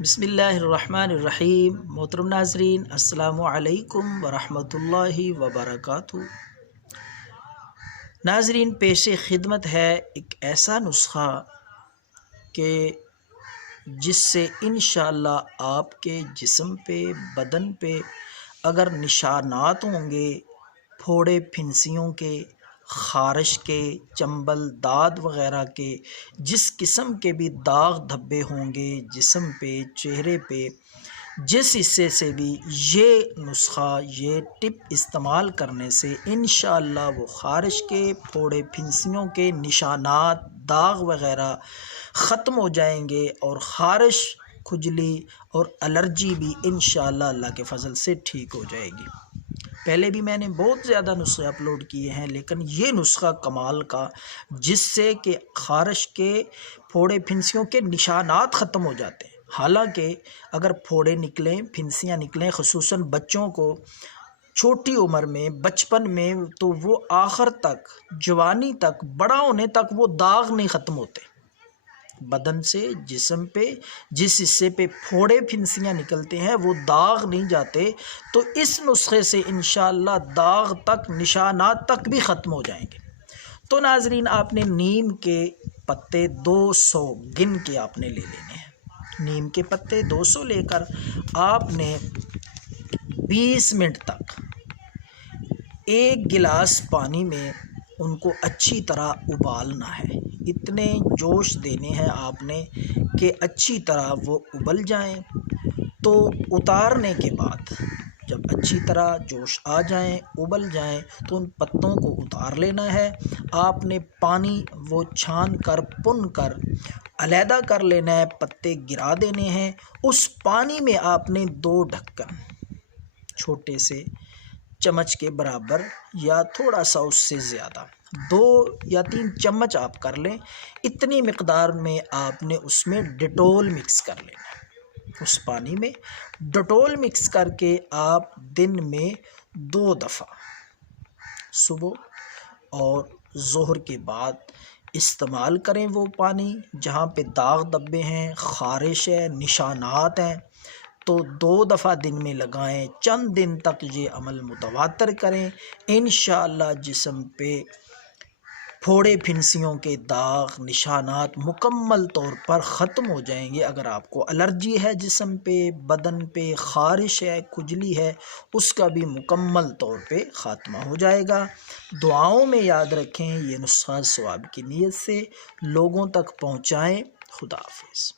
بسم اللہ الرحمن الرحیم۔ محترم ناظرین، السلام علیکم ورحمۃ اللہ وبرکاتہ۔ ناظرین، پیش خدمت ہے ایک ایسا نسخہ کہ جس سے انشاءاللہ آپ کے جسم پہ، بدن پہ اگر نشانات ہوں گے پھوڑے پھنسیوں کے، خارش کے، چنبل داد وغیرہ کے، جس قسم کے بھی داغ دھبے ہوں گے جسم پہ، چہرے پہ، جس حصے سے بھی یہ نسخہ، یہ ٹپ استعمال کرنے سے انشاءاللہ وہ خارش کے، پھوڑے پھنسیوں کے نشانات، داغ وغیرہ ختم ہو جائیں گے اور خارش، کھجلی اور الرجی بھی انشاءاللہ اللہ کے فضل سے ٹھیک ہو جائے گی۔ پہلے بھی میں نے بہت زیادہ نسخے اپلوڈ کیے ہیں، لیکن یہ نسخہ کمال کا، جس سے کہ خارش کے، پھوڑے پھنسیوں کے نشانات ختم ہو جاتے ہیں۔ حالانکہ اگر پھوڑے نکلیں، پھنسیاں نکلیں، خصوصاً بچوں کو چھوٹی عمر میں، بچپن میں، تو وہ آخر تک، جوانی تک، بڑا ہونے تک وہ داغ نہیں ختم ہوتے بدن سے، جسم پہ جس حصے پہ پھوڑے پھنسیاں نکلتے ہیں وہ داغ نہیں جاتے۔ تو اس نسخے سے انشاءاللہ داغ تک، نشانات تک بھی ختم ہو جائیں گے۔ تو ناظرین، آپ نے نیم کے پتے 200 گن کے آپ نے لے لینے ہیں۔ نیم کے پتے 200 لے کر آپ نے 20 منٹ تک ایک گلاس پانی میں ان کو اچھی طرح ابالنا ہے۔ اتنے جوش دینے ہیں آپ نے کہ اچھی طرح وہ ابل جائیں۔ تو اتارنے کے بعد جب اچھی طرح جوش آ جائیں، ابل جائیں، تو ان پتوں کو اتار لینا ہے۔ آپ نے پانی وہ چھان کر، پن کر علیحدہ کر لینا ہے، پتے گرا دینے ہیں۔ اس پانی میں آپ نے 2 ڈھکن، چھوٹے سے چمچ کے برابر یا تھوڑا سا اس سے زیادہ، 2 یا 3 چمچ آپ کر لیں، اتنی مقدار میں آپ نے اس میں ڈیٹول مکس کر لینا ہے۔ اس پانی میں ڈیٹول مکس کر کے آپ دن میں 2 دفعہ، صبح اور ظہر کے بعد استعمال کریں۔ وہ پانی جہاں پہ داغ دھبے ہیں، خارش ہے، نشانات ہیں، تو 2 دفعہ دن میں لگائیں۔ چند دن تک یہ عمل متواتر کریں، انشاءاللہ جسم پہ پھوڑے پھنسیوں کے داغ، نشانات مکمل طور پر ختم ہو جائیں گے۔ اگر آپ کو الرجی ہے جسم پہ، بدن پہ، خارش ہے، کھجلی ہے، اس کا بھی مکمل طور پہ خاتمہ ہو جائے گا۔ دعاؤں میں یاد رکھیں، یہ نسخہ ثواب کی نیت سے لوگوں تک پہنچائیں۔ خدا حافظ۔